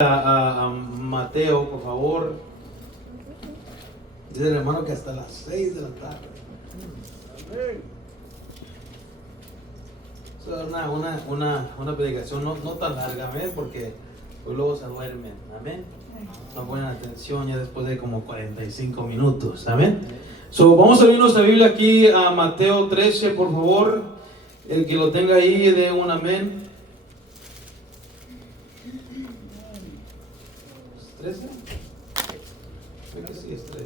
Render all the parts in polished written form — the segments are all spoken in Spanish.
A Mateo, por favor. Dice el hermano que hasta las 6 de la tarde. Una predicación no tan larga, amén, porque pues luego se duermen, amén. No ponen atención ya después de como 45 minutos, amén. Vamos a abrir nuestra Biblia aquí a Mateo 13, por favor. El que lo tenga ahí, dé un amén. 13? Creo que sí es 13.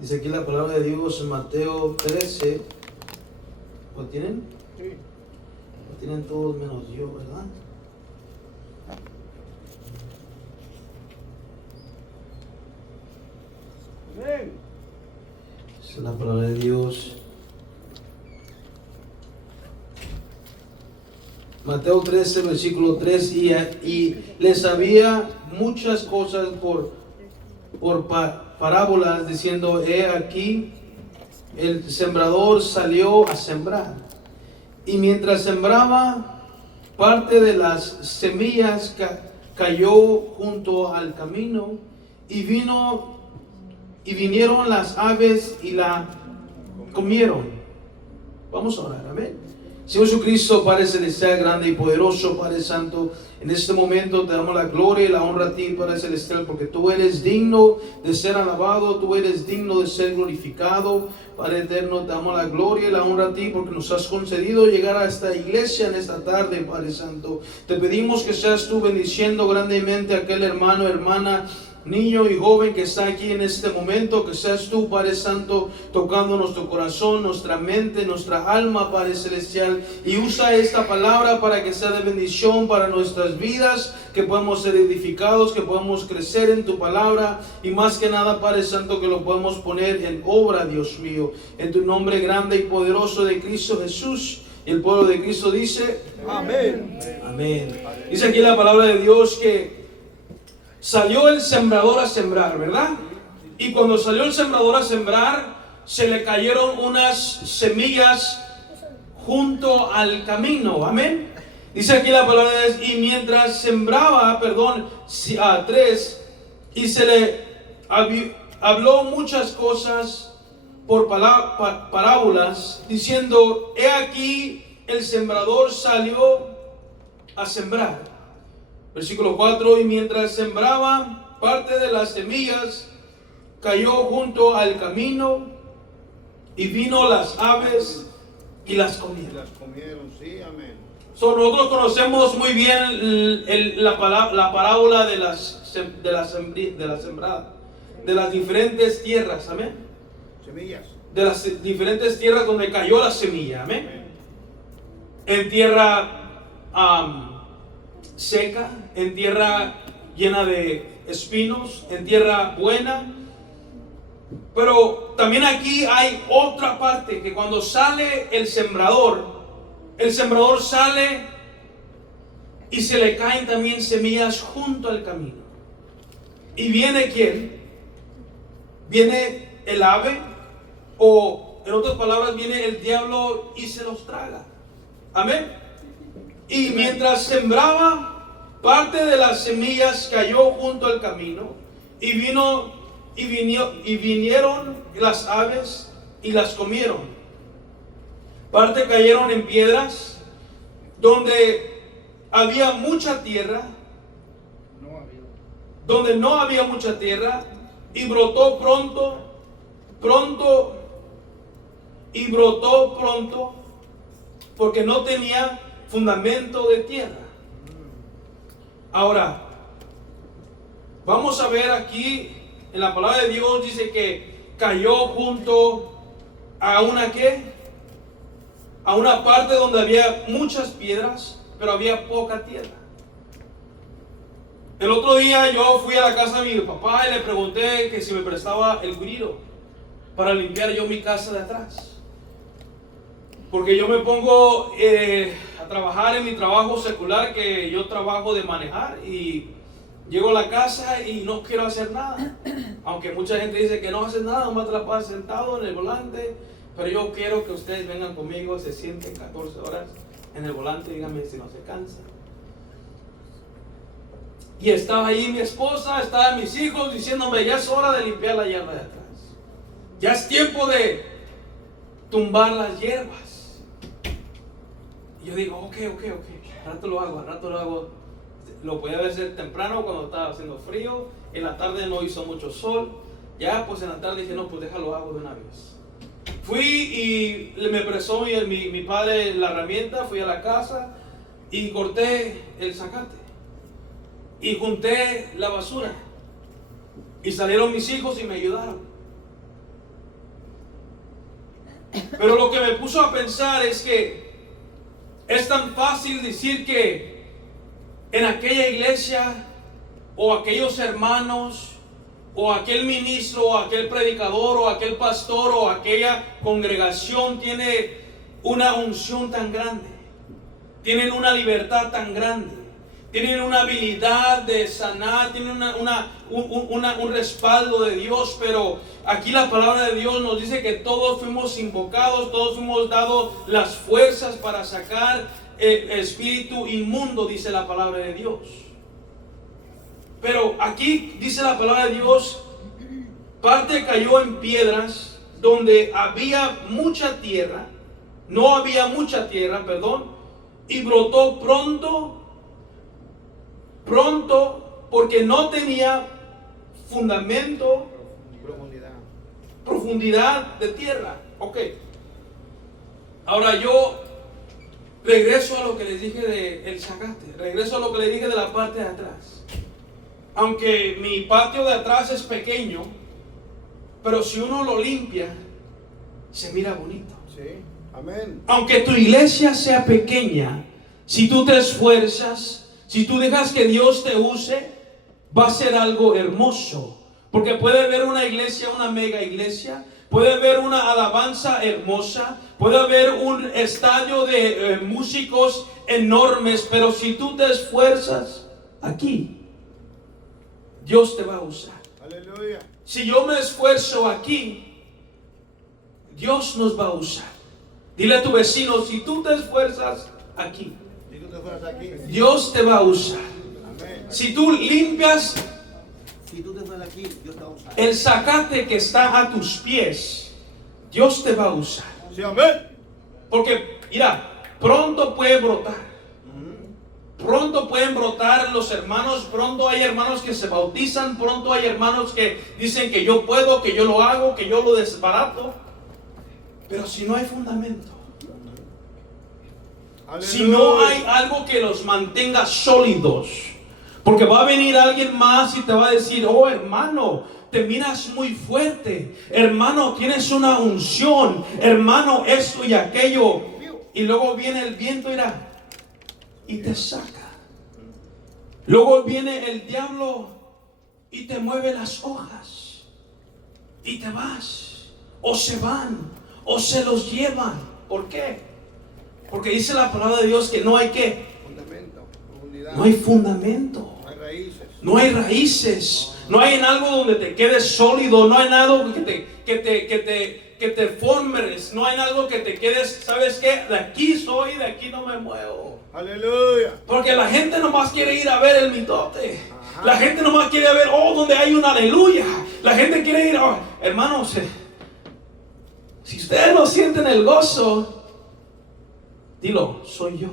Dice aquí la palabra de Dios en Mateo 13. ¿Lo tienen? Sí. Lo tienen todos menos yo, ¿verdad? Esa es la palabra de Dios. Mateo 13, versículo 3, y les había muchas cosas por parábolas, diciendo: he aquí, el sembrador salió a sembrar, y mientras sembraba, parte de las semillas cayó junto al camino, y vinieron las aves y la comieron. Vamos a orar, amén. Señor Jesucristo, Padre Celestial, grande y poderoso, Padre Santo, en este momento te damos la gloria y la honra a ti, Padre Celestial, porque tú eres digno de ser alabado, tú eres digno de ser glorificado. Padre eterno, te damos la gloria y la honra a ti, porque nos has concedido llegar a esta iglesia en esta tarde, Padre Santo. Te pedimos que seas tú bendiciendo grandemente a aquel hermano, hermana, niño y joven que está aquí en este momento, que seas tú, Padre Santo, tocando nuestro corazón, nuestra mente, nuestra alma, Padre Celestial, y usa esta palabra para que sea de bendición para nuestras vidas, que podamos ser edificados, que podamos crecer en tu palabra, y más que nada, Padre Santo, que lo podamos poner en obra, Dios mío, en tu nombre grande y poderoso de Cristo Jesús. Y el pueblo de Cristo dice: amén. Amén. Dice aquí la palabra de Dios que salió el sembrador a sembrar, ¿verdad? Y cuando salió el sembrador a sembrar, se le cayeron unas semillas junto al camino, amén. Dice aquí la palabra de Dios: y mientras sembraba, 3, y se le habló muchas cosas por parábolas, diciendo: he aquí, el sembrador salió a sembrar. Versículo 4, y mientras sembraba, parte de las semillas cayó junto al camino, y vino las aves y las comieron. Sí, amén. Nosotros conocemos muy bien la parábola de la sembrada, de las diferentes tierras, amén. Semillas. De las diferentes tierras donde cayó la semilla, amén. En tierra seca, en tierra llena de espinos, en tierra buena. Pero también aquí hay otra parte, que cuando sale el sembrador sale y se le caen también semillas junto al camino. ¿Y viene quién? Viene el ave, o en otras palabras, viene el diablo y se los traga. Amén. Y mientras sembraba, parte de las semillas cayó junto al camino, y vinieron las aves y las comieron. Parte cayeron en piedras, donde había mucha tierra, donde no había mucha tierra, y brotó pronto, porque no tenía fundamento de tierra. Ahora, vamos a ver aquí en la palabra de Dios, dice que cayó junto a una parte donde había muchas piedras, pero había poca tierra. El otro día yo fui a la casa de mi papá y le pregunté que si me prestaba el guiro para limpiar yo mi casa de atrás. Porque yo me pongo a trabajar en mi trabajo secular, que yo trabajo de manejar, y Llego a la casa y no quiero hacer nada. Aunque mucha gente dice que no haces nada, nomás te la pasas sentado en el volante. Pero yo quiero que ustedes vengan conmigo, se sienten 14 horas en el volante, díganme si no se cansan. Y estaba ahí mi esposa, estaban mis hijos diciéndome, ya es hora de limpiar la hierba de atrás. Ya es tiempo de tumbar las hierbas. Y yo digo, ok, al rato lo hago. Lo podía hacer temprano cuando estaba haciendo frío, en la tarde no hizo mucho sol. Ya pues en la tarde dije, no, pues déjalo hago de una vez. Fui y me prestó mi padre la herramienta, fui a la casa y corté el zacate. Y junté la basura. Y salieron mis hijos y me ayudaron. Pero lo que me puso a pensar es que es tan fácil decir que en aquella iglesia o aquellos hermanos o aquel ministro o aquel predicador o aquel pastor o aquella congregación tiene una unción tan grande, tienen una libertad tan grande, tienen una habilidad de sanar, tienen un respaldo de Dios. Pero aquí la palabra de Dios nos dice que todos fuimos invocados, todos fuimos dados las fuerzas para sacar espíritu inmundo, dice la palabra de Dios. Pero aquí dice la palabra de Dios, parte cayó en piedras donde había mucha tierra, no había mucha tierra, perdón, y brotó pronto, porque no tenía fundamento, profundidad de tierra. Ok. Ahora yo regreso a lo que les dije del zacate, regreso a lo que les dije de la parte de atrás. Aunque mi patio de atrás es pequeño, pero si uno lo limpia, se mira bonito. Sí, amén. Aunque tu iglesia sea pequeña, si tú te esfuerzas, si tú dejas que Dios te use, va a ser algo hermoso. Porque puede haber una iglesia, una mega iglesia, puede haber una alabanza hermosa, puede haber un estadio de músicos enormes, pero si tú te esfuerzas aquí, Dios te va a usar. Aleluya. Si yo me esfuerzo aquí, Dios nos va a usar. Dile a tu vecino, si tú te esfuerzas aquí, Dios te va a usar. Amén. Si tú limpias Si tú te fueras aquí, Dios te va a usar. el zacate que está a tus pies, Dios te va a usar. Sí, amén. Porque, mira, pronto puede brotar. Pronto pueden brotar los hermanos, pronto hay hermanos que se bautizan, pronto hay hermanos que dicen que yo puedo, que yo lo hago, que yo lo desbarato. Pero si no hay fundamento, si no hay algo que los mantenga sólidos, porque va a venir alguien más y te va a decir, oh hermano, te miras muy fuerte, hermano, tienes una unción, hermano, esto y aquello, y luego viene el viento y te saca. Luego viene el diablo y te mueve las hojas y te vas, o se van, o se los llevan. ¿Por qué? Porque dice la palabra de Dios que no hay ¿qué? Fundamento, profundidad. No hay fundamento. No hay raíces. No hay raíces. No hay en algo donde te quedes sólido. No hay en algo que te formes. No hay en algo que te quedes, ¿sabes qué? De aquí soy, de aquí no me muevo. Aleluya. Porque la gente nomás quiere ir a ver el mitote. La gente nomás quiere ver, oh, donde hay un aleluya. La gente quiere ir, oh, hermanos, si ustedes no sienten el gozo, dilo, soy yo.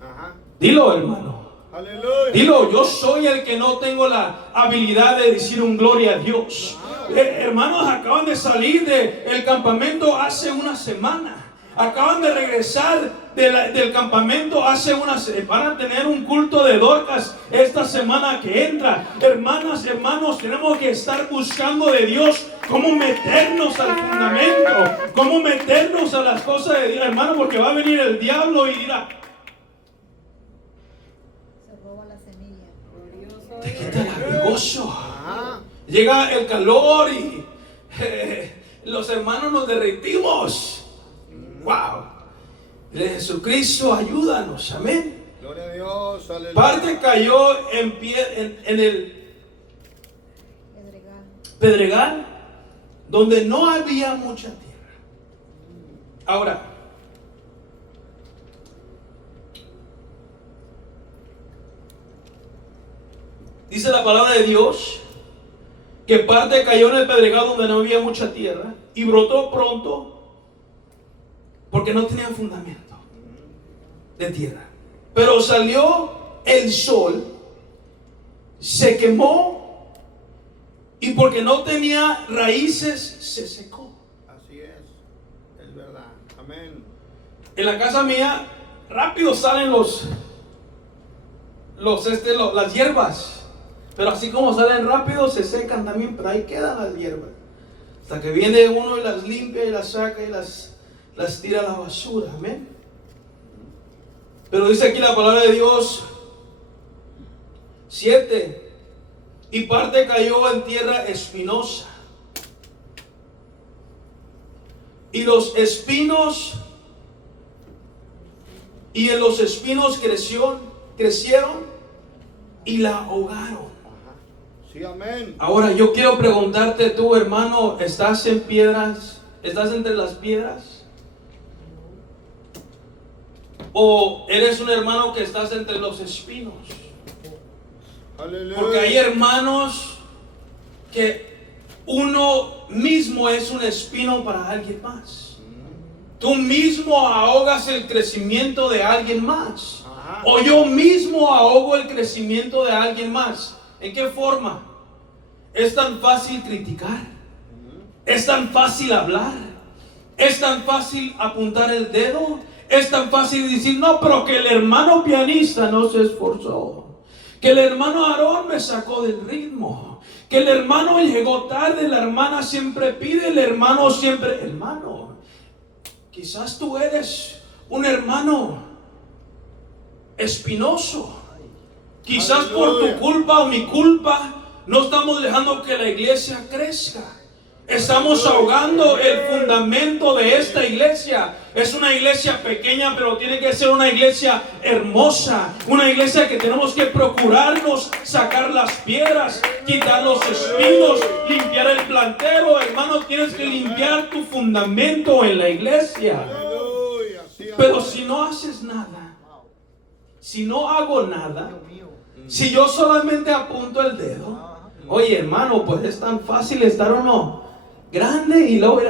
Ajá. Dilo, hermano. Aleluya. Dilo, yo soy el que no tengo la habilidad de decir un gloria a Dios. Hermanos, acaban de salir del campamento hace una semana. Acaban de regresar del campamento hace van a tener un culto de Dorcas esta semana que entra. Hermanas, hermanos, tenemos que estar buscando de Dios cómo meternos al fundamento, cómo meternos a las cosas de Dios, hermano, porque va a venir el diablo y dirá, se roba la semilla. te quita el gozo. Llega el calor y los hermanos nos derretimos. Wow. Jesucristo, ayúdanos, amén. Gloria a Dios. Aleluya. Parte cayó en el Pedregal. pedregal, donde no había mucha tierra. Ahora, dice la palabra de Dios que parte cayó en el pedregal donde no había mucha tierra y brotó pronto porque no tenía fundamento de tierra. Pero salió el sol, se quemó y porque no tenía raíces se secó. Así es verdad. Amén. En la casa mía rápido salen las hierbas. Pero así como salen rápido, se secan también, pero ahí quedan las hierbas. Hasta que viene uno y las limpia y las saca y las tira a la basura. Amén. Pero dice aquí la palabra de Dios 7. Y parte cayó en tierra espinosa. Y en los espinos crecieron y la ahogaron. Sí, amén. Ahora yo quiero preguntarte, tú hermano, ¿estás en piedras? ¿Estás entre las piedras? ¿O eres un hermano que estás entre los espinos? Aleluya. Porque hay hermanos que uno mismo es un espino para alguien más. Tú mismo ahogas el crecimiento de alguien más. Ajá. O yo mismo ahogo el crecimiento de alguien más. ¿En qué forma? Es tan fácil criticar. Es tan fácil hablar. Es tan fácil apuntar el dedo. Es tan fácil decir, no, pero que el hermano pianista no se esforzó. Que el hermano Aarón me sacó del ritmo. Que el hermano llegó tarde. La hermana siempre pide. El hermano siempre... Hermano, quizás tú eres un hermano espinoso. Quizás por tu culpa o mi culpa no estamos dejando que la iglesia crezca. Estamos ahogando el fundamento de esta iglesia. Es una iglesia pequeña, pero tiene que ser una iglesia hermosa. Una iglesia que tenemos que procurarnos sacar las piedras, quitar los espinos, limpiar el plantero. Hermano, tienes que limpiar tu fundamento en la iglesia. Aleluya. Sí, amén. Pero si no haces nada, si no hago nada, si yo solamente apunto el dedo, oye hermano, pues es tan fácil estar uno grande y luego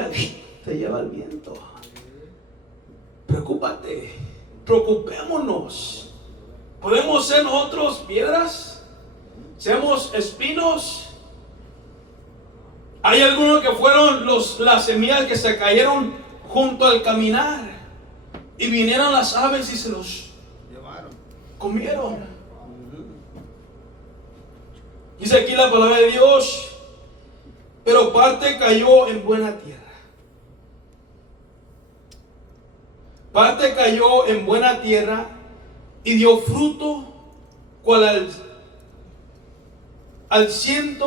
te lleva el viento. Preocúpate, preocupémonos. ¿Podemos ser nosotros piedras? ¿Seamos espinos? Hay algunos que fueron las semillas que se cayeron junto al caminar y vinieron las aves y se los Llevaron. comieron. Dice aquí la palabra de Dios, pero parte cayó en buena tierra. Parte cayó en buena tierra y dio fruto, cual al 100,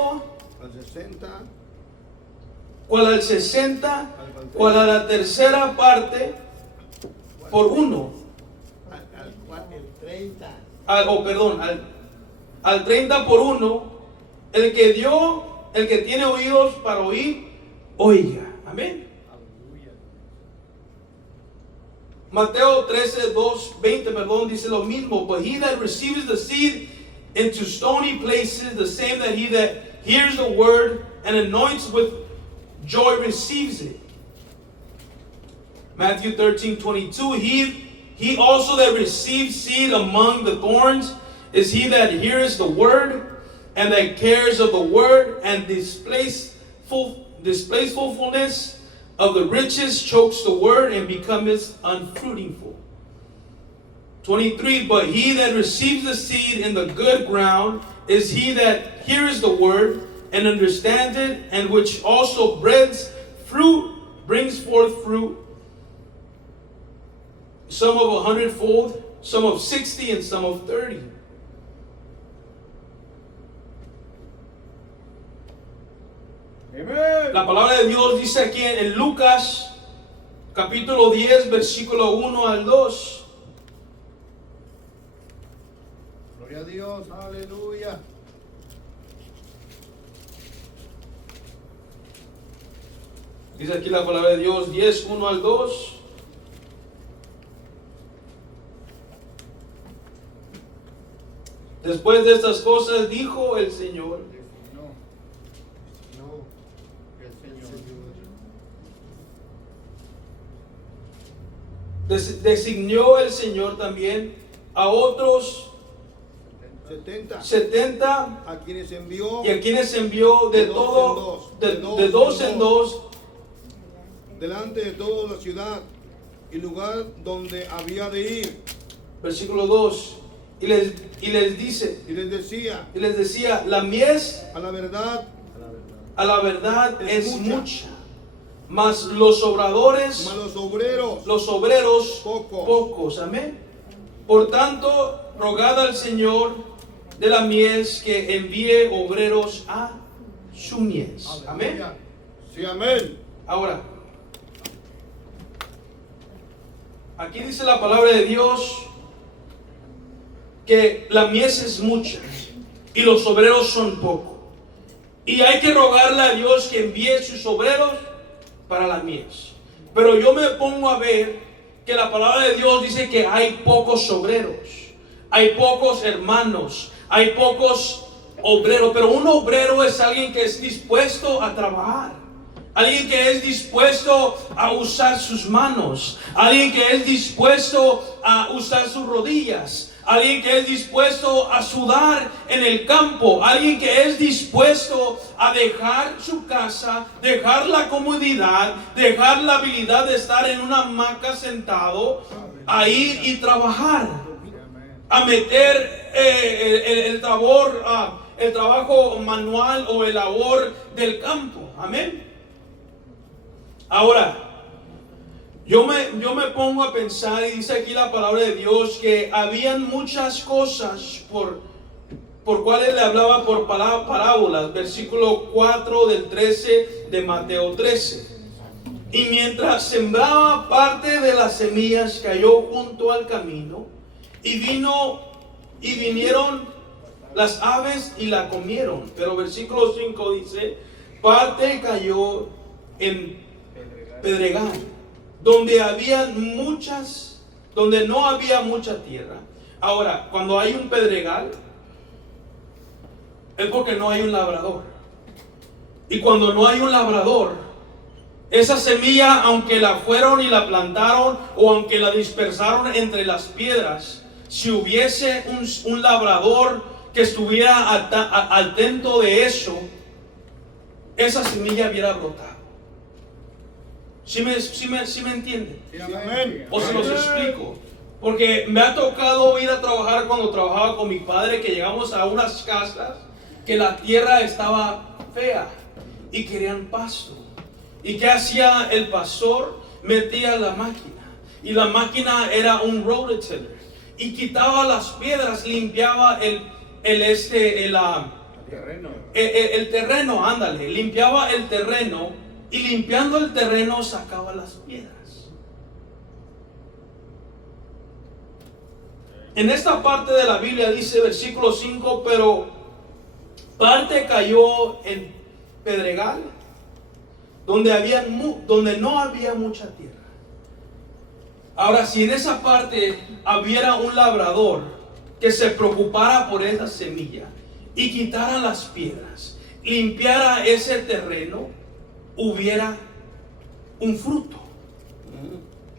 Al 60. cual al 60, cual a la tercera parte por uno. El 30. Al 30 por uno. El que tiene oídos para oír, oiga. Amén. Mateo 13, 20, dice lo mismo. But he that receives the seed into stony places, the same that he that hears the word and anoints with joy receives it. Matthew 13, 22. He also that receives seed among the thorns is he that hears the word and that cares of the word and displays fulfulness of the riches, chokes the word and becomes unfruitful. 23. But he that receives the seed in the good ground is he that hears the word and understands it, and which also brings forth fruit, some of 100-fold, some of 60, and some of 30. Amén. La palabra de Dios dice aquí en Lucas capítulo 10 versículo 1 al 2. Gloria a Dios, aleluya. Dice aquí la palabra de Dios, 10, 1 al 2. Después de estas cosas dijo el Señor. No, el Señor. Designó el Señor también a otros 70 a quienes envió y a quienes envió de dos en dos delante de toda la ciudad y lugar donde había de ir. Versículo 2. Y les decía, la mies A la verdad es Es mucha, mas los obradores, los obreros pocos. Amén. Por tanto, rogad al Señor de la mies que envíe obreros a su mies. Amén. Sí, amén. Ahora, aquí dice la palabra de Dios que la mies es mucha y los obreros son pocos. Y hay que rogarle a Dios que envíe sus obreros para la mies. Pero yo me pongo a ver que la palabra de Dios dice que hay pocos obreros, hay pocos hermanos, hay pocos obreros. Pero un obrero es alguien que es dispuesto a trabajar, alguien que es dispuesto a usar sus manos, alguien que es dispuesto a usar sus rodillas, alguien que es dispuesto a sudar en el campo, alguien que es dispuesto a dejar su casa, dejar la comodidad, dejar la habilidad de estar en una hamaca sentado, a ir y trabajar, a meter el trabajo manual o el labor del campo. Amén. Ahora, yo me pongo a pensar, y dice aquí la palabra de Dios que habían muchas cosas por cuales le hablaba por parábolas. Versículo 4 del 13 de Mateo 13. Y mientras sembraba, parte de las semillas cayó junto al camino, y vinieron las aves y la comieron. Pero versículo 5 dice, parte cayó en pedregal, donde no había mucha tierra. Ahora, cuando hay un pedregal, es porque no hay un labrador. Y cuando no hay un labrador, esa semilla, aunque la fueron y la plantaron, o aunque la dispersaron entre las piedras, si hubiese un labrador que estuviera atento de eso, esa semilla hubiera brotado. ¿Sí me entienden? Sí, amén. O se los explico. Porque me ha tocado ir a trabajar cuando trabajaba con mi padre, que llegamos a unas casas que la tierra estaba fea y querían pasto. ¿Y qué hacía el pastor? Metía la máquina, y la máquina era un rototiller, y quitaba las piedras, limpiaba el terreno, ándale, limpiaba el terreno. Y limpiando el terreno sacaba las piedras. En esta parte de la Biblia dice versículo 5, pero parte cayó en pedregal, donde no había mucha tierra. Ahora, si en esa parte hubiera un labrador que se preocupara por esa semilla y quitara las piedras, limpiara ese terreno, hubiera un fruto.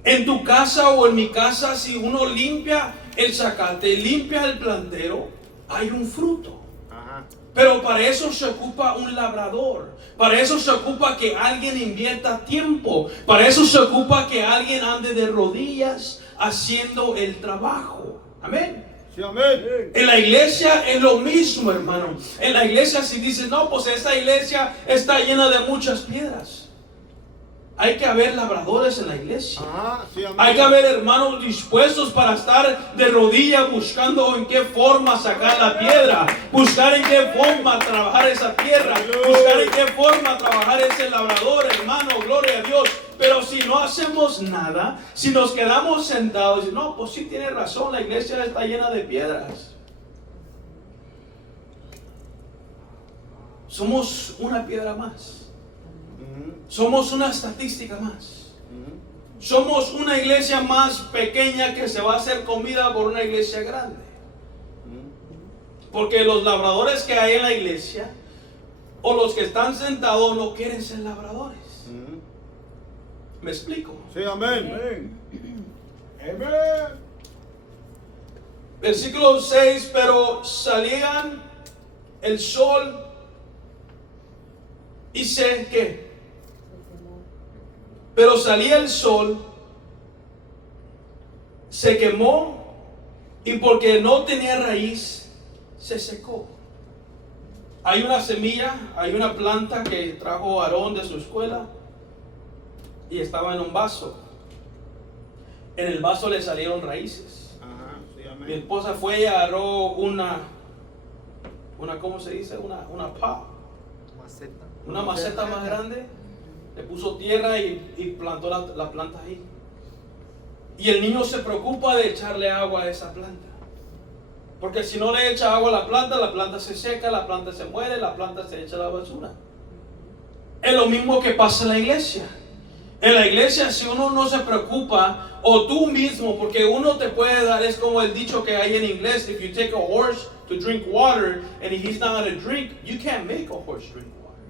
En tu casa o en mi casa, si uno limpia el zacate, limpia el plantero, hay un fruto. Ajá. Pero para eso se ocupa un labrador. Para eso se ocupa que alguien invierta tiempo. Para eso se ocupa que alguien ande de rodillas haciendo el trabajo. Amén. Sí, amén. En la iglesia es lo mismo, hermano. En la iglesia, si dices, no, pues esta iglesia está llena de muchas piedras, hay que haber labradores en la iglesia. Ajá, sí, amén. Hay que haber hermanos dispuestos para estar de rodillas buscando en qué forma sacar la piedra, buscar en qué forma trabajar esa tierra, buscar en qué forma trabajar ese labrador, hermano, gloria a Dios. Pero si no hacemos nada, si nos quedamos sentados y no, pues sí tiene razón, la iglesia está llena de piedras. somos una piedra más. Ujú. Somos una estadística más. Ujú. Somos una iglesia más pequeña que se va a hacer comida por una iglesia grande. Ujú. Porque los labradores que hay en la iglesia o los que están sentados no quieren ser labradores. Ujú. ¿Me explico? Sí, amén. Amén. Versículo 6, pero salían el sol y ¿qué? Pero salía el sol, se quemó y porque no tenía raíz, se secó. Hay una semilla, hay una planta que trajo Aarón de su escuela y estaba en un vaso. En el vaso le salieron raíces. Ajá, sí, Mi amén. esposa fue y agarró una ¿cómo se dice? Una maceta más grande, le puso tierra y plantó la planta ahí. Y el niño se preocupa de echarle agua a esa planta. Porque si no le echa agua a la planta se seca, la planta se muere, la planta se echa a la basura. Es lo mismo que pasa en la iglesia. En la iglesia, si uno no se preocupa, o tú mismo, porque uno te puede dar, es como el dicho que hay en inglés: if you take a horse to drink water and he's not going to drink, you can't make a horse drink water.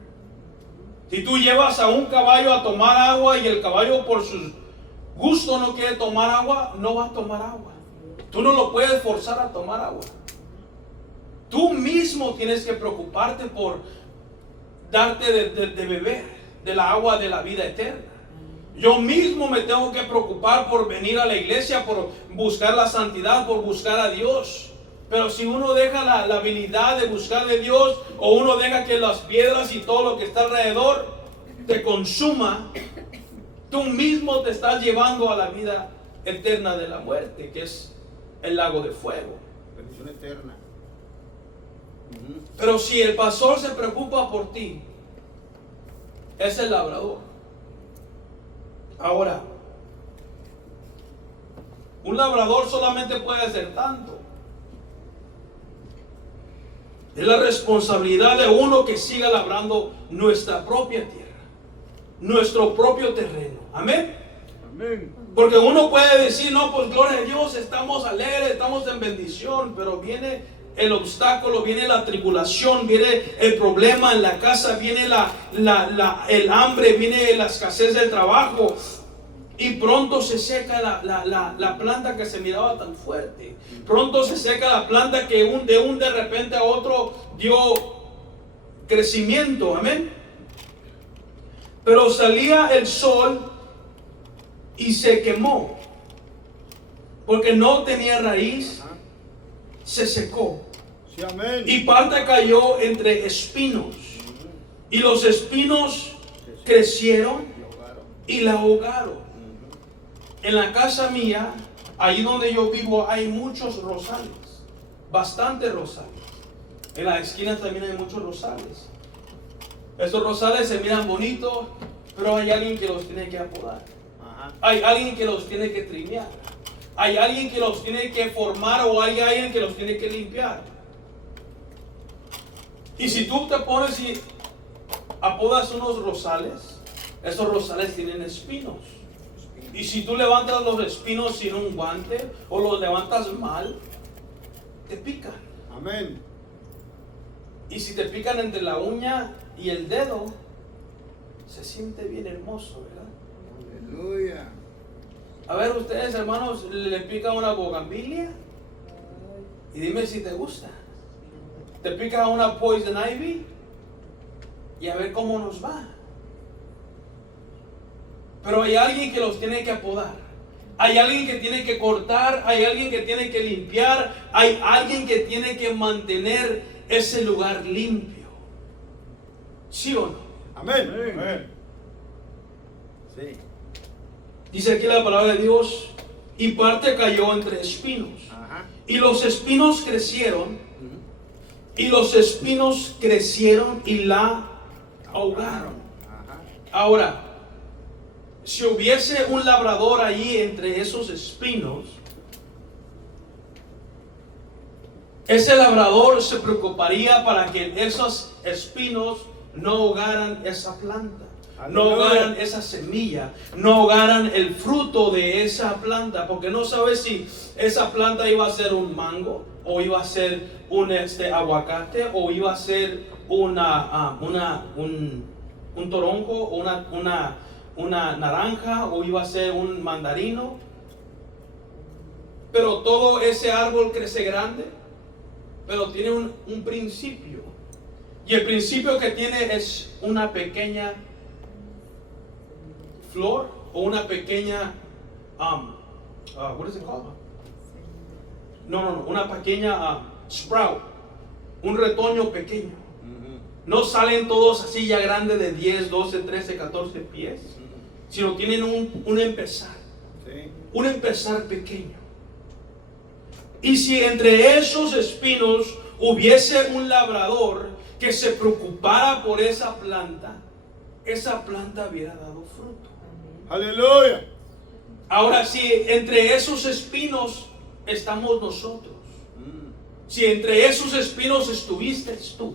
Si tú llevas a un caballo a tomar agua y el caballo por su gusto no quiere tomar agua, no va a tomar agua. Tú no lo puedes forzar a tomar agua. Tú mismo tienes que preocuparte por darte de beber de la agua de la vida eterna. Yo mismo me tengo que preocupar por venir a la iglesia, por buscar la santidad, por buscar a Dios. Pero si uno deja la habilidad de buscar de Dios, o uno deja que las piedras y todo lo que está alrededor te consuma, tú mismo te estás llevando a la vida eterna de la muerte, que es el lago de fuego. Bendición eterna. Ujú. Pero si el pastor se preocupa por ti, es el labrador. Ahora, un labrador solamente puede hacer tanto. Es la responsabilidad de uno que siga labrando nuestra propia tierra, nuestro propio terreno. Amén. Amén. Porque uno puede decir: no, pues gloria a Dios, estamos alegres, estamos en bendición, pero viene el obstáculo, viene la tribulación, viene el problema en la casa, viene el hambre, viene la escasez del trabajo, y pronto se seca la planta que se miraba tan fuerte. Pronto se seca la planta que de repente a otro dio crecimiento. Amén. Pero salía el sol y se quemó, porque no tenía raíz, Ajá. se secó. Sí, amén. Y parte cayó entre espinos, y los espinos crecieron Y ahogaron. y la ahogaron. Ujú. En la casa mía, ahí donde yo vivo, hay muchos rosales, bastantes rosales. En la esquina también hay muchos rosales. Estos rosales se miran bonitos, pero hay alguien que los tiene que apodar. Ajá. Hay alguien que los tiene que trimear. Hay alguien que los tiene que formar, o hay alguien que los tiene que limpiar. Y si tú te pones y apodas unos rosales, esos rosales tienen espinos. Y si tú levantas los espinos sin un guante, o los levantas mal, te pican. Amén. Y si te pican entre la uña y el dedo, se siente bien hermoso, ¿verdad? Aleluya. A ver, ustedes, hermanos, le pica una bogambilia y dime si te gusta. Te pica una poison ivy y a ver cómo nos va. Pero hay alguien que los tiene que apodar, hay alguien que tiene que cortar, hay alguien que tiene que limpiar, hay alguien que tiene que mantener ese lugar limpio. ¿Sí o no? Amén. Amén. Sí. Dice aquí la palabra de Dios: y parte cayó entre espinos, Ajá. y los espinos crecieron, Ujú. y los espinos crecieron y la ahogaron. Ajá. Ahora, si hubiese un labrador ahí entre esos espinos, ese labrador se preocuparía para que esos espinos no ahogaran esa planta, no ahogaran esa semilla, no ahogaran el fruto de esa planta, porque no sabe si esa planta iba a ser un mango, o iba a ser un aguacate, o iba a ser un toronjo, o una naranja, o iba a ser un mandarino. Pero todo ese árbol crece grande, pero tiene un principio. Y el principio que tiene es una pequeña flor o una pequeña, what is it called? No, una pequeña sprout, un retoño pequeño. No salen todos así ya grandes de 10, 12, 13, 14 pies, sino tienen un empezar, un empezar pequeño. Y si entre esos espinos hubiese un labrador que se preocupara por esa planta hubiera dado fruto. Aleluya. Ahora, si entre esos espinos estamos nosotros, si entre esos espinos estuviste tú,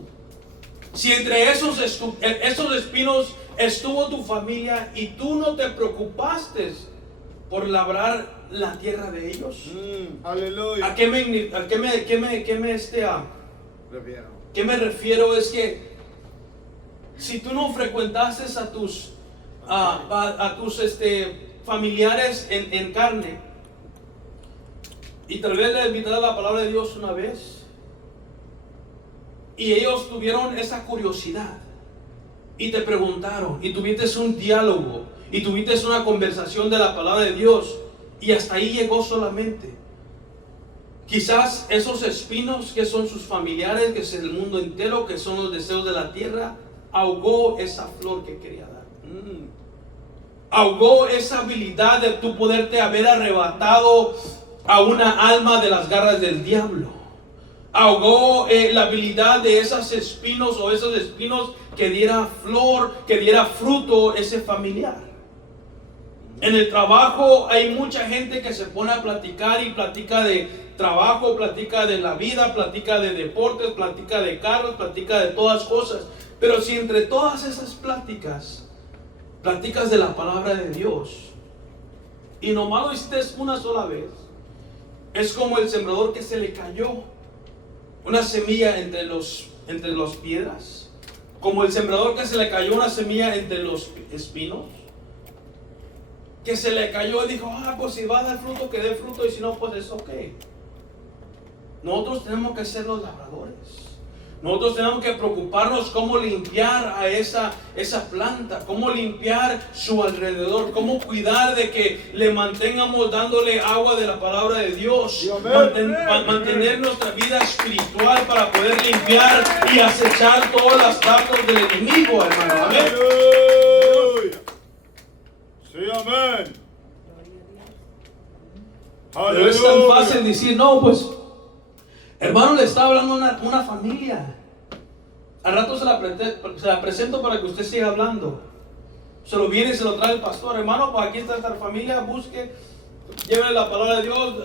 si entre esos espinos estuvo tu familia y tú no te preocupaste por labrar la tierra de ellos, Aleluya. ¿a qué me refiero? Es que si tú no frecuentaste a tus familiares en carne, y tal vez les invitaste la palabra de Dios una vez, y ellos tuvieron esa curiosidad y te preguntaron, y tuviste un diálogo, y tuviste una conversación de la palabra de Dios, y hasta ahí llegó solamente. Quizás esos espinos que son sus familiares, que es el mundo entero, que son los deseos de la tierra, ahogó esa flor que quería dar. Ahogó esa habilidad de tú poderte haber arrebatado a una alma de las garras del diablo. Ahogó la habilidad de esos espinos o esos espinos que diera flor, que diera fruto ese familiar. En el trabajo hay mucha gente que se pone a platicar y platica de trabajo, platica de la vida, platica de deportes, platica de carros, platica de todas cosas. Pero si entre todas esas pláticas, platicas de la palabra de Dios y nomás lo hiciste una sola vez, es como el sembrador que se le cayó una semilla entre las piedras, como el sembrador que se le cayó una semilla entre los espinos, que se le cayó y dijo, pues si va a dar fruto, que dé fruto, y si no, pues es ok. Nosotros tenemos que ser los labradores. Nosotros tenemos que preocuparnos cómo limpiar a esa planta, cómo limpiar su alrededor, cómo cuidar de que le mantengamos dándole agua de la palabra de Dios, mantener nuestra vida espiritual para poder limpiar y acechar todas las trampas del enemigo, hermano. Amén. Sí, amén. Pero es tan fácil decir, no, pues, hermano, le está hablando una familia. Al rato se la presento para que usted siga hablando. Se lo viene y se lo trae el pastor. Hermano, pues aquí está esta familia, busque, llévele la palabra de Dios,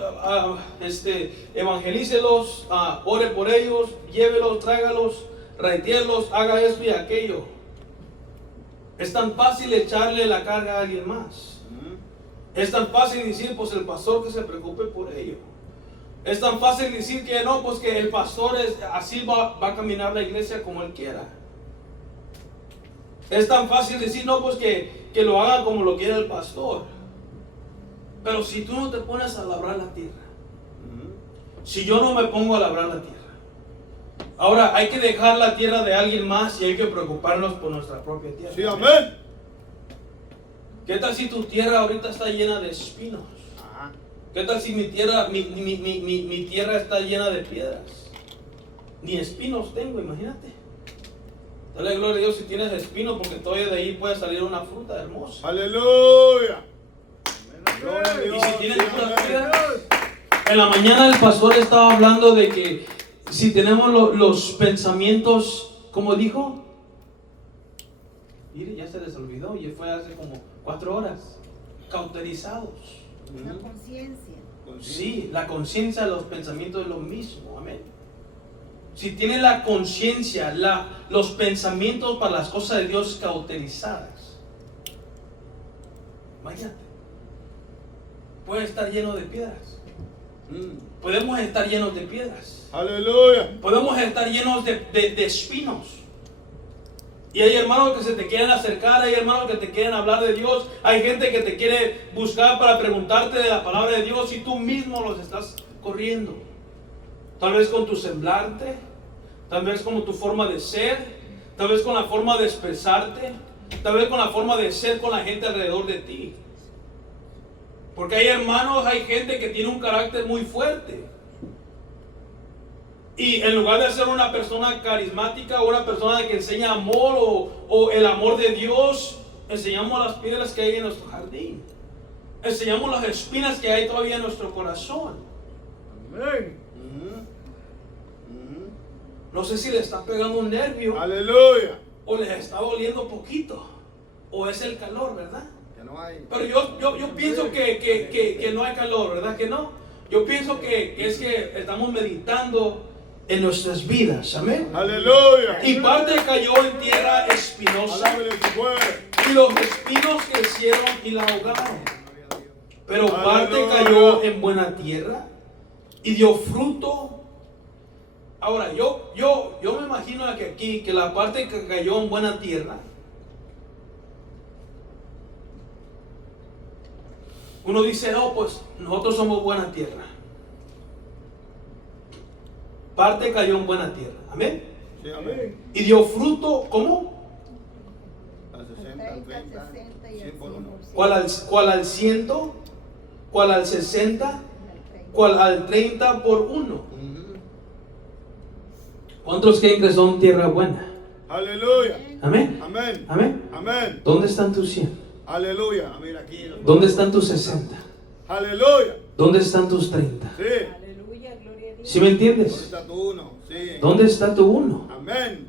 evangelícelos, ore por ellos, llévelos, tráigalos, reitierlos, haga esto y aquello. Es tan fácil echarle la carga a alguien más. Es tan fácil decir, pues el pastor que se preocupe por ello. Es tan fácil decir que no, pues que el pastor así va a caminar la iglesia como él quiera. Es tan fácil decir, no, pues que lo haga como lo quiera el pastor. Pero si tú no te pones a labrar la tierra, si yo no me pongo a labrar la tierra, ahora hay que dejar la tierra de alguien más y hay que preocuparnos por nuestra propia tierra. Sí, amén. ¿Qué tal si tu tierra ahorita está llena de espinos? ¿Qué tal si mi tierra está llena de piedras? Ni espinos tengo, imagínate. Dale gloria a Dios si tienes espinos, porque todavía de ahí puede salir una fruta hermosa. Aleluya. Y si tienes puras piedras. En la mañana el pastor estaba hablando de que si tenemos los pensamientos, ¿cómo dijo? Mire, ya se les olvidó, y fue hace como 4 horas. Cauterizados. La conciencia. Sí, la conciencia de los pensamientos es lo mismo, amén. si tienes la conciencia, los pensamientos para las cosas de Dios cauterizadas, imagínate, puede estar lleno de piedras. Podemos estar llenos de piedras. Aleluya. Podemos estar llenos de espinos. Y hay hermanos que se te quieren acercar, hay hermanos que te quieren hablar de Dios, hay gente que te quiere buscar para preguntarte de la palabra de Dios y tú mismo los estás corriendo. Tal vez con tu semblante, tal vez con tu forma de ser, tal vez con la forma de expresarte, tal vez con la forma de ser con la gente alrededor de ti. Porque hay hermanos, hay gente que tiene un carácter muy fuerte. Y en lugar de ser una persona carismática o una persona que enseña amor o el amor de Dios, enseñamos las piedras que hay en nuestro jardín. Enseñamos las espinas que hay todavía en nuestro corazón. Amén. No sé si le está pegando un nervio. Aleluya. O les está doliendo poquito. O es el calor, ¿verdad? Que no hay. Pero yo pienso que no hay calor, ¿verdad que no? Yo pienso que es que estamos meditando en nuestras vidas, amén. Aleluya. Y parte cayó en tierra espinosa Alábele si puede. y los espinos crecieron y la ahogaron. Pero parte Aleluya. cayó en buena tierra y dio fruto. Ahora, yo me imagino que aquí, que la parte que cayó en buena tierra, uno dice, no, pues nosotros somos buena tierra. Parte cayó en buena tierra, amén. Sí, amén. Y dio fruto, ¿cómo? Al 60, al 30, 100 por uno. ¿Cuál al 100? ¿Cuál al 60? ¿Cuál al 30 por 1? ¿Cuántos creen que son tierra buena? Aleluya. Amén. Amén. Amén. Amén. ¿Dónde están tus 100? Aleluya. Mira aquí. ¿Dónde están tus 60? Aleluya. ¿Dónde están tus 30? Sí. Aleluya, gloria a Dios. ¿Sí me ¿Dónde entiendes? está tu uno? Sí. ¿Dónde está tu 1? Amén.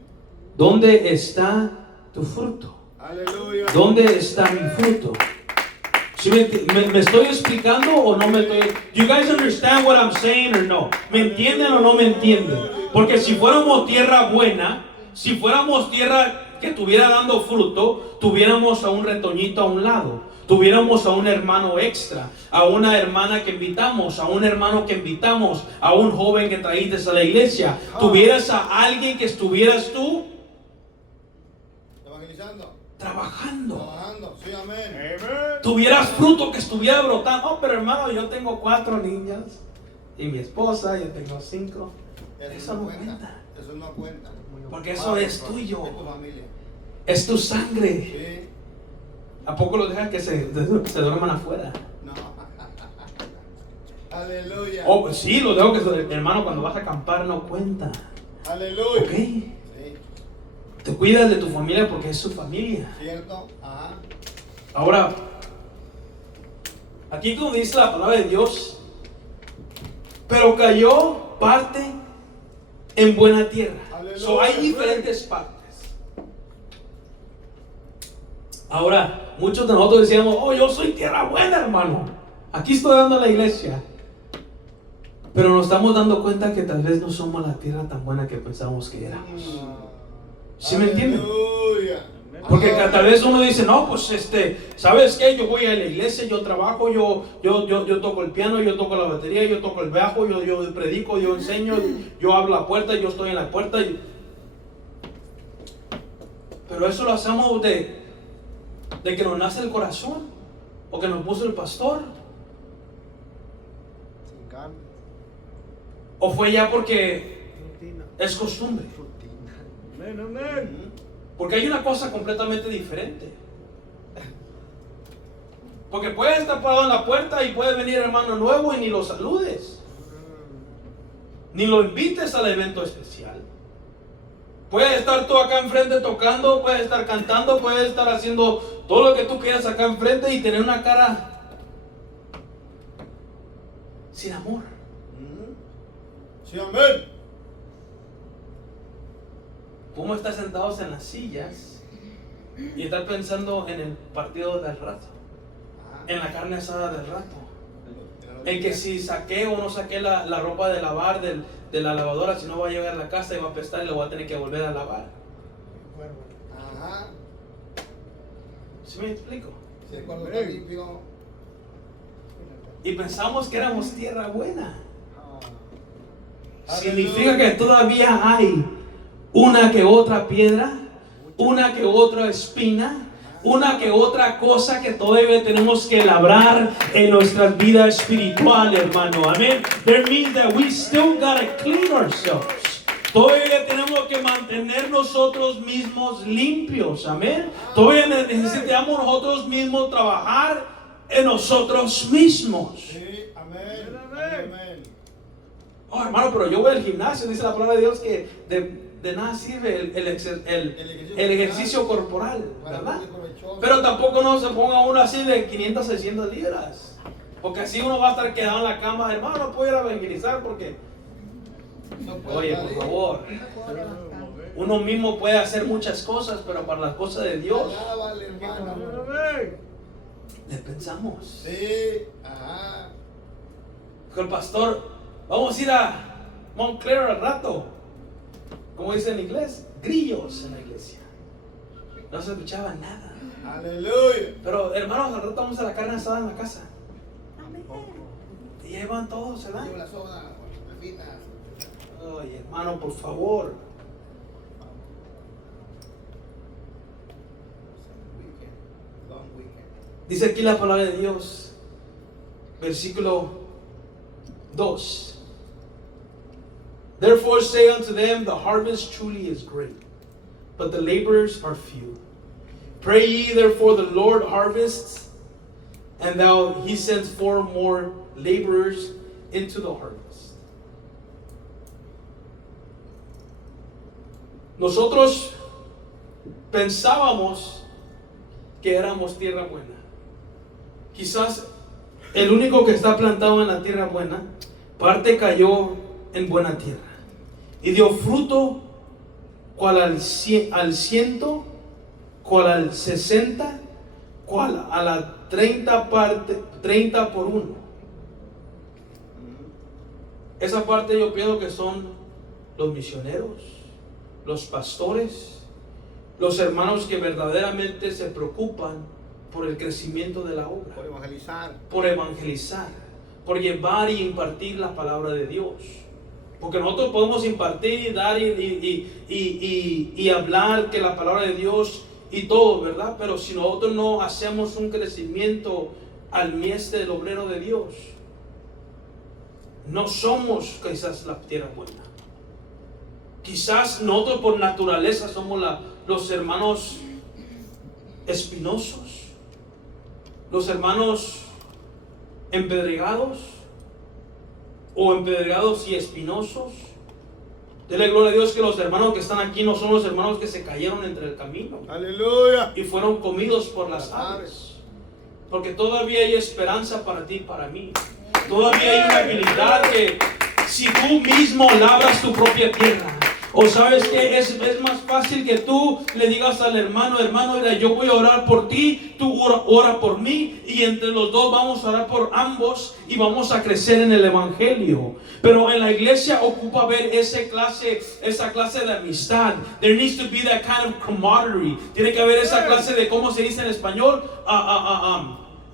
¿Dónde está tu fruto? Aleluya. ¿Dónde está mi fruto? ¿Sí me estoy explicando o no me estoy? You guys understand what I'm saying or no? ¿Me entienden o no me entienden? Porque si fuéramos tierra buena, si fuéramos tierra que estuviera dando fruto, tuviéramos a un retoñito a un lado, tuviéramos a un hermano extra, a una hermana que invitamos, a un hermano que invitamos, a un joven que traíste a la iglesia, tuvieras a alguien que estuvieras tú Evangelizando. trabajando. Trabajando. Sí, amén. Tuvieras fruto que estuviera brotando. Oh, pero hermano, yo tengo 4 niñas y mi esposa, yo tengo 5. Eso no cuenta. Eso no cuenta. Porque eso es tuyo. Es tu familia. Es tu sangre. Sí. ¿A poco los dejan que se duerman afuera? No. Aleluya. Oh, pues sí, los dejo que hermano, cuando vas a acampar no cuenta. Aleluya. ¿Ok? Sí. Te cuidas de tu familia porque es su familia. ¿Cierto? Ajá. Ahora, aquí como dice la palabra de Dios, pero cayó parte en buena tierra. Aleluya. So, hay diferentes partes. Ahora, muchos de nosotros decíamos, oh, yo soy tierra buena, hermano. Aquí estoy dando a la iglesia. Pero nos estamos dando cuenta que tal vez no somos la tierra tan buena que pensábamos que éramos. ¿Sí me entienden? Aleluya. Porque tal vez uno dice, no, pues ¿sabes qué? Yo voy a la iglesia, yo trabajo, yo toco el piano, yo toco la batería, yo toco el bajo, yo predico, yo enseño, yo abro la puerta, yo estoy en la puerta. Pero eso lo hacemos de que nos nace el corazón, o que nos puso el pastor, o fue ya porque es costumbre. Amén, amén. Porque hay una cosa completamente diferente. Porque puedes estar parado en la puerta y puede venir hermano nuevo y ni lo saludes, ni lo invites al evento especial. Puedes estar tú acá enfrente tocando, puedes estar cantando, puedes estar haciendo todo lo que tú quieras acá enfrente y tener una cara sin amor. Sí, amén. ¿Cómo estar sentados en las sillas y estar pensando en el partido del rato, en la carne asada del rato, en que si saqué o no saqué la ropa de lavar de la lavadora, si no va a llegar a la casa y va a apestar y lo voy a tener que volver a lavar. Ajá. ¿Sí me explico? Si el cuarto está limpio. Y pensamos que éramos tierra buena. Ah. Significa que todavía hay una que otra piedra, una que otra espina, una que otra cosa que todavía tenemos que labrar en nuestra vida espiritual, hermano. Amén. That means that we still gotta clean ourselves. Todavía tenemos que mantener nosotros mismos limpios. Amén. Todavía necesitamos nosotros mismos trabajar en nosotros mismos. Sí, amén. Amén. Oh, hermano, pero yo voy al gimnasio. Dice la palabra de Dios que de nada sirve el ejercicio corporal, ¿verdad? Pero tampoco no se ponga uno así de 500, 600 libras. Porque así uno va a estar quedado en la cama. Hermano, no puedo ir a evangelizar porque... Oye, por favor. Uno mismo puede hacer muchas cosas, pero para las cosas de Dios Alábale, hermano. le pensamos. Sí, ajá. Con el pastor, vamos a ir a Montclair al rato. Como dice en inglés, grillos en la iglesia. No se escuchaba nada. Aleluya. Pero hermanos, al rato vamos a la carne asada en la casa. Amén. Y ahí van todos, ¿verdad? Llevo la soda, las papitas. Oye, hermano, por favor. Long weekend. Dice aquí la palabra de Dios, versículo 2. Therefore say unto them, the harvest truly is great, but the laborers are few. Pray ye therefore the Lord harvests, and thou he sends forth more laborers into the harvest. Nosotros pensábamos que éramos tierra buena. Quizás el único que está plantado en la tierra buena, parte cayó en buena tierra y dio fruto, cual al 100, cual al 60, cual a la 30 por 1. Esa parte yo pienso que son los misioneros, los pastores, los hermanos que verdaderamente se preocupan por el crecimiento de la obra, Por evangelizar, por llevar y impartir la palabra de Dios. Porque nosotros podemos impartir, dar y hablar que la palabra de Dios y todo, ¿verdad? Pero si nosotros no hacemos un crecimiento al mies del obrero de Dios, no somos quizás la tierra buena. Quizás nosotros por naturaleza somos los hermanos espinosos, los hermanos empedregados o empedregados y espinosos. Dele gloria a Dios que los hermanos que están aquí no son los hermanos que se cayeron entre el camino Aleluya. y fueron comidos por las aves. Porque todavía hay esperanza para ti y para mí. Todavía hay una habilidad que si tú mismo labras tu propia tierra, o sabes que es más fácil que tú le digas al hermano, mira, yo voy a orar por ti, tú ora por mí, y entre los dos vamos a orar por ambos y vamos a crecer en el evangelio. Pero en la iglesia ocupa ver esa clase de amistad. There needs to be that kind of camaraderie. Tiene que haber esa clase de, ¿cómo se dice en español?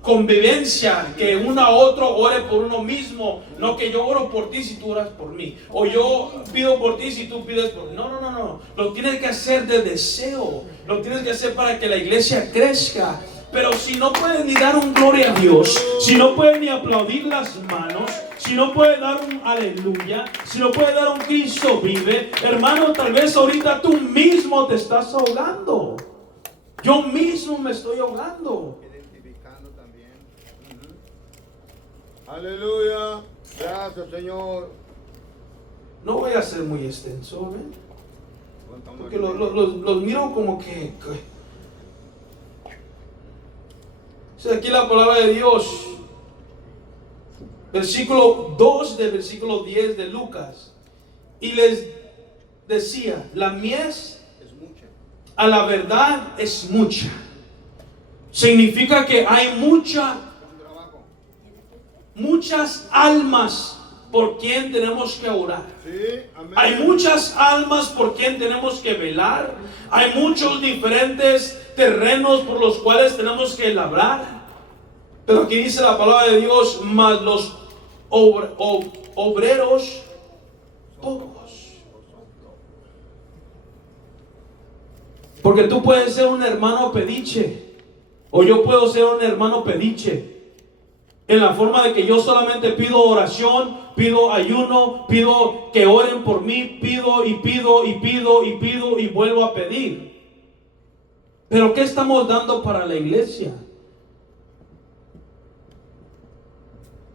Convivencia, que uno a otro ore por uno mismo, no que yo oro por ti si tú oras por mí, o yo pido por ti si tú pides por mí. No, lo tienes que hacer de deseo, lo tienes que hacer para que la iglesia crezca. Pero si no puedes ni dar un gloria a Dios, si no puedes ni aplaudir las manos, si no puedes dar un aleluya, si no puedes dar un Cristo vive, hermano, tal vez ahorita tú mismo te estás ahogando. Yo mismo me estoy ahogando. Aleluya. Gracias, Señor. No voy a ser muy extenso, ¿ven? Porque los miro como que... O sea, aquí la palabra de Dios, versículo 2 del versículo 10 de Lucas, y les decía, la mies Es mucha. a la verdad es mucha. Significa que hay mucha muchas almas por quien tenemos que orar. Sí, amén. Hay muchas almas por quien tenemos que velar. Hay muchos diferentes terrenos por los cuales tenemos que labrar. Pero aquí dice la palabra de Dios, mas los obreros pocos. Porque tú puedes ser un hermano pediche, o yo puedo ser un hermano pediche, en la forma de que yo solamente pido oración, pido ayuno, pido que oren por mí, pido y pido y pido y pido y vuelvo a pedir. Pero ¿qué estamos dando para la iglesia?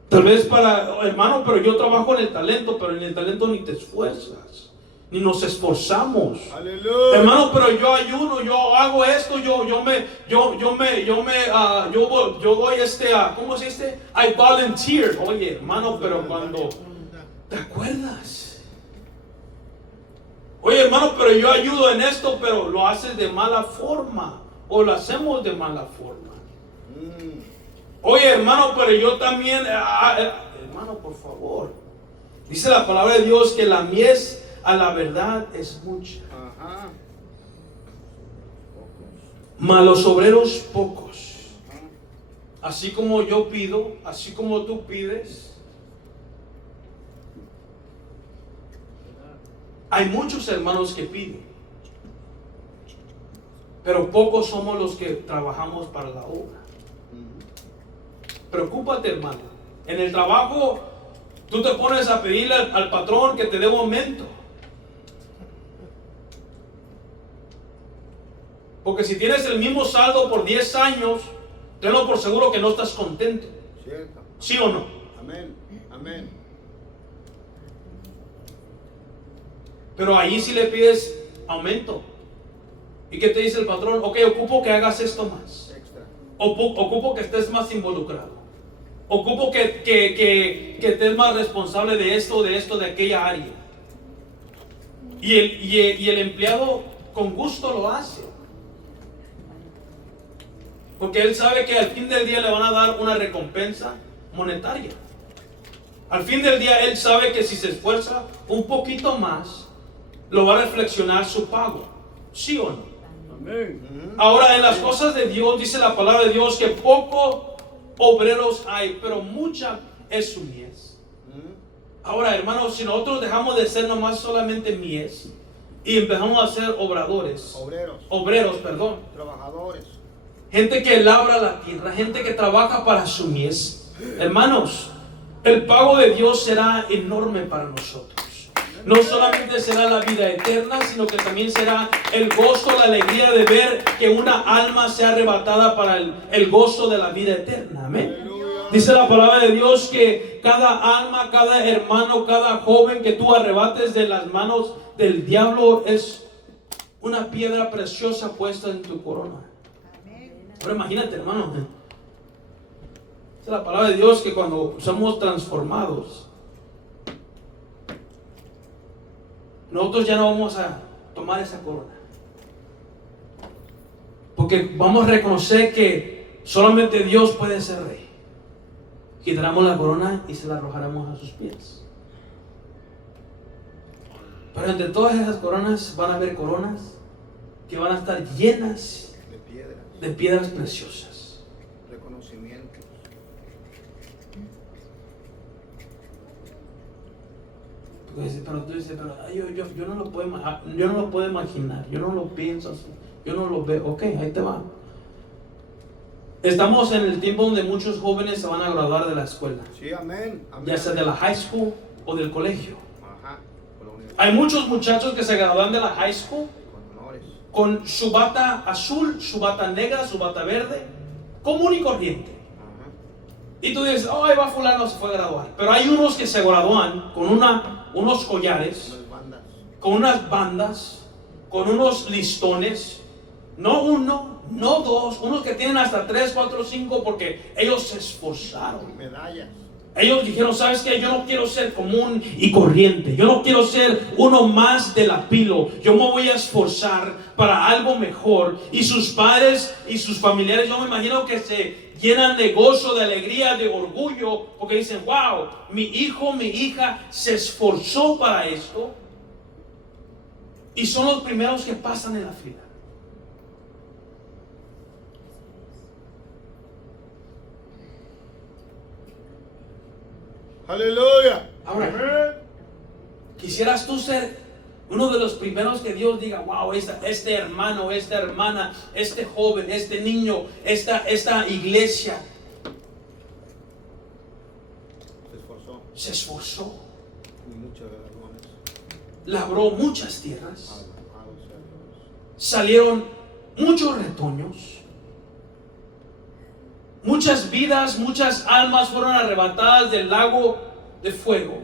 Tal vez para, hermano, pero yo trabajo en el talento, pero en el talento ni te esfuerzas, ni nos esforzamos. Aleluya. Hermano, pero yo ayuno, yo hago esto, yo voy ¿cómo se dice? I volunteer. Oye, hermano, pero cuando ¿te acuerdas? Oye, hermano, pero yo ayudo en esto, pero lo haces de mala forma, o lo hacemos de mala forma. Oye, hermano, pero yo también, hermano, por favor. Dice la palabra de Dios que la mies a la verdad es mucha, Ajá. mas los obreros pocos. Así como yo pido, así como tú pides, hay muchos hermanos que piden, pero pocos somos los que trabajamos para la obra. Preocúpate, hermano. En el trabajo, tú te pones a pedirle al patrón que te dé un aumento. Porque si tienes el mismo saldo por 10 años, tenlo por seguro que no estás contento. Cierto. ¿Sí o no? Amén. Amén. Pero ahí sí le pides aumento. ¿Y qué te dice el patrón? Ok, ocupo que hagas esto más. Extra. Ocupo que estés más involucrado. Ocupo que estés más responsable de esto, de aquella área. Y el empleado con gusto lo hace. Porque él sabe que al fin del día le van a dar una recompensa monetaria. Al fin del día él sabe que si se esfuerza un poquito más, lo va a reflexionar su pago. ¿Sí o no? Amén. Ahora, en las cosas de Dios, dice la palabra de Dios que pocos obreros hay, pero mucha es su mies. Ahora, hermanos, si nosotros dejamos de ser nomás solamente mies y empezamos a ser obreros, Trabajadores. gente que labra la tierra, gente que trabaja para su mies, hermanos, el pago de Dios será enorme para nosotros. No solamente será la vida eterna, sino que también será el gozo, la alegría de ver que una alma sea arrebatada para el gozo de la vida eterna. Amén. Dice la palabra de Dios que cada alma, cada hermano, cada joven que tú arrebates de las manos del diablo es una piedra preciosa puesta en tu corona. Ahora imagínate, hermano. Dice la palabra de Dios que cuando somos transformados, nosotros ya no vamos a tomar esa corona. Porque vamos a reconocer que solamente Dios puede ser rey. Quitaremos la corona y se la arrojaremos a sus pies. Pero entre todas esas coronas van a haber coronas que van a estar llenas de piedras preciosas. Reconocimiento. Pero tú dices, pero yo no lo puedo imaginar, yo no lo pienso así, yo no lo veo. Ok, ahí te va. Estamos en el tiempo donde muchos jóvenes se van a graduar de la escuela, Sí, amén. Amén. ya sea de la high school o del colegio. Ajá. Por la universidad. Hay muchos muchachos que se gradúan de la high school Con honores. con su bata azul, su bata negra, su bata verde, común y corriente. Ajá. Y tú dices, oh, ahí va fulano, se fue a graduar. Pero hay unos que se gradúan con unos collares, Unas bandas. con unas bandas, con unos listones, no uno, no dos, unos que tienen hasta 3, 4, 5 porque ellos se esforzaron. Medallas. Ellos dijeron, ¿sabes qué? Yo no quiero ser común y corriente. Yo no quiero ser uno más de la pilo. Yo me voy a esforzar para algo mejor. Y sus padres y sus familiares, yo me imagino que se llenan de gozo, de alegría, de orgullo, porque dicen, wow, mi hijo, mi hija se esforzó para esto. Y son los primeros que pasan en la fila. Aleluya. Ahora, ¿quisieras tú ser uno de los primeros que Dios diga, wow, este hermano, esta hermana, este joven, este niño, esta iglesia se esforzó, Y muchas galardones. labró muchas tierras, Alabado sea Dios. salieron muchos retoños, muchas vidas, muchas almas fueron arrebatadas del lago de fuego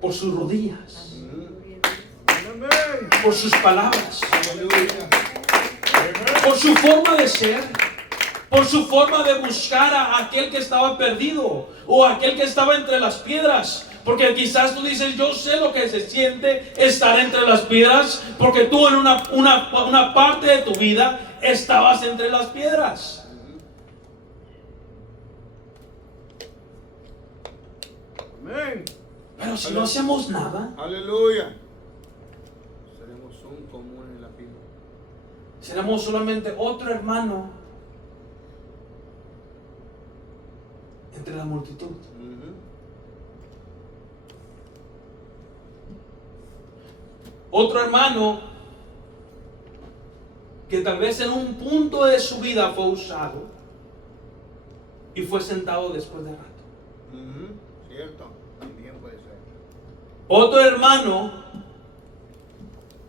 por sus rodillas, Amén. por sus palabras, Aleluya. por su forma de ser, por su forma de buscar a aquel que estaba perdido o aquel que estaba entre las piedras. Porque quizás tú dices, yo sé lo que se siente estar entre las piedras, porque tú en una parte de tu vida estabas entre las piedras. Amén. Pero si no hacemos nada, Aleluya. Seremos un común en la vida. seremos solamente otro hermano entre la multitud. Otro hermano que tal vez en un punto de su vida fue usado y fue sentado después de rato. Cierto. También puede ser. Otro hermano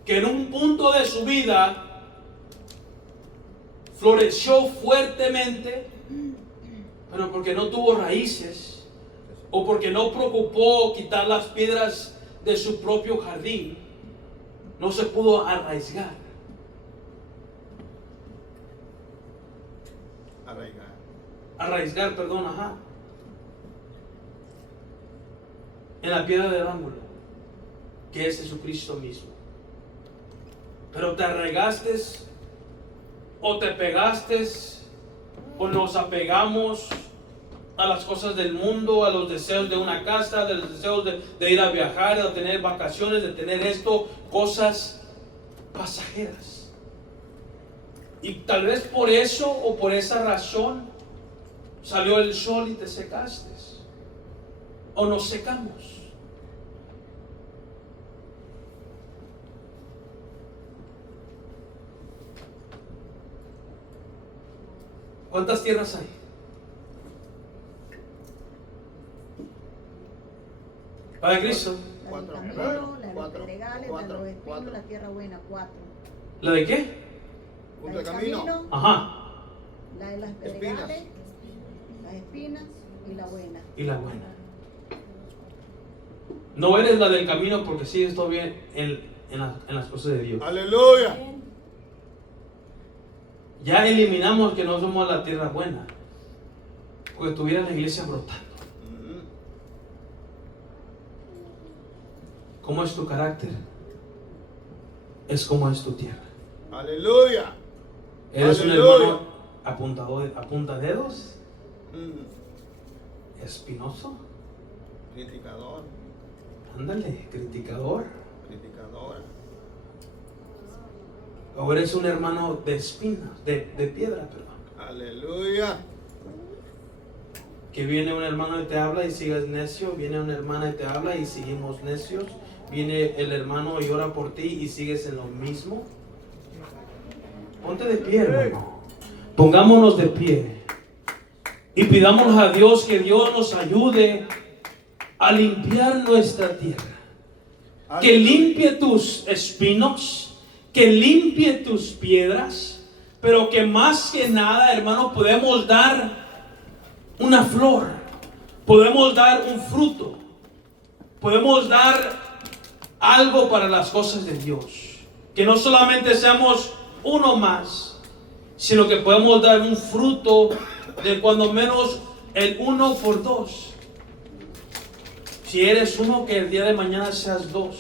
que en un punto de su vida floreció fuertemente, pero porque no tuvo raíces o porque no preocupó quitar las piedras de su propio jardín, no se pudo arraigar. Arraigar, perdón, ajá. En la piedra del ángulo, que es Jesucristo mismo. Pero te arraigaste o te pegaste o nos apegamos a las cosas del mundo, a los deseos de una casa, de los deseos de ir a viajar, de tener vacaciones, de tener esto, cosas pasajeras. Y tal vez por eso o por esa razón salió el sol y te secaste. O nos secamos. ¿Cuántas tierras hay? Padre Cristo. La del Cuatro. camino, la de los Cuatro. pedregales, la de los espinos, la tierra buena, 4. ¿La de qué? La Junto del al camino. camino, Ajá. la de las pedregales, las espinas y la buena. Y la buena. No eres la del camino porque sigues todavía en las cosas de Dios. Aleluya. Ya eliminamos que no somos la tierra buena, porque tuviera la iglesia brotando. ¿Cómo es tu carácter? Es como es tu tierra. Aleluya. ¿Eres un Aleluya. hermano apunta dedos? ¿Espinoso? Criticador. Ándale, criticador. Criticadora. ¿O eres un hermano de espinas, de piedra, perdón? Aleluya. Que viene un hermano y te habla y sigues necio, viene una hermana y te habla y seguimos necios, viene el hermano y ora por ti y sigues en lo mismo. Ponte de pie, hermano. Pongámonos de pie y pidamos a Dios que Dios nos ayude a limpiar nuestra tierra, que limpie tus espinos, que limpie tus piedras, pero que más que nada, hermano, podemos dar una flor, podemos dar un fruto, podemos dar algo para las cosas de Dios, que no solamente seamos uno más, sino que podemos dar un fruto de cuando menos el 1 por 2. Si eres uno, que el día de mañana seas dos.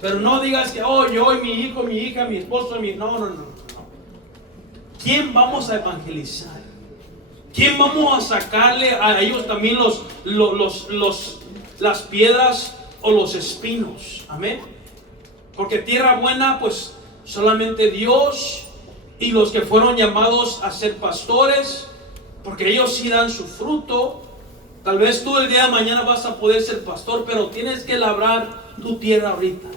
Pero no digas que, oh, yo y mi hijo, mi hija, mi esposo, no. ¿Quién vamos a evangelizar? ¿Quién vamos a sacarle a ellos también las piedras o los espinos? Amén. Porque tierra buena, pues solamente Dios y los que fueron llamados a ser pastores, porque ellos sí dan su fruto. Tal vez tú el día de mañana vas a poder ser pastor, pero tienes que labrar tu tierra ahorita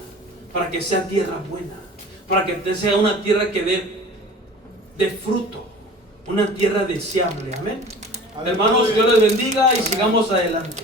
para que sea tierra buena, para que te sea una tierra que dé fruto, una tierra deseable. Amén. Hermanos, Dios les bendiga y sigamos adelante.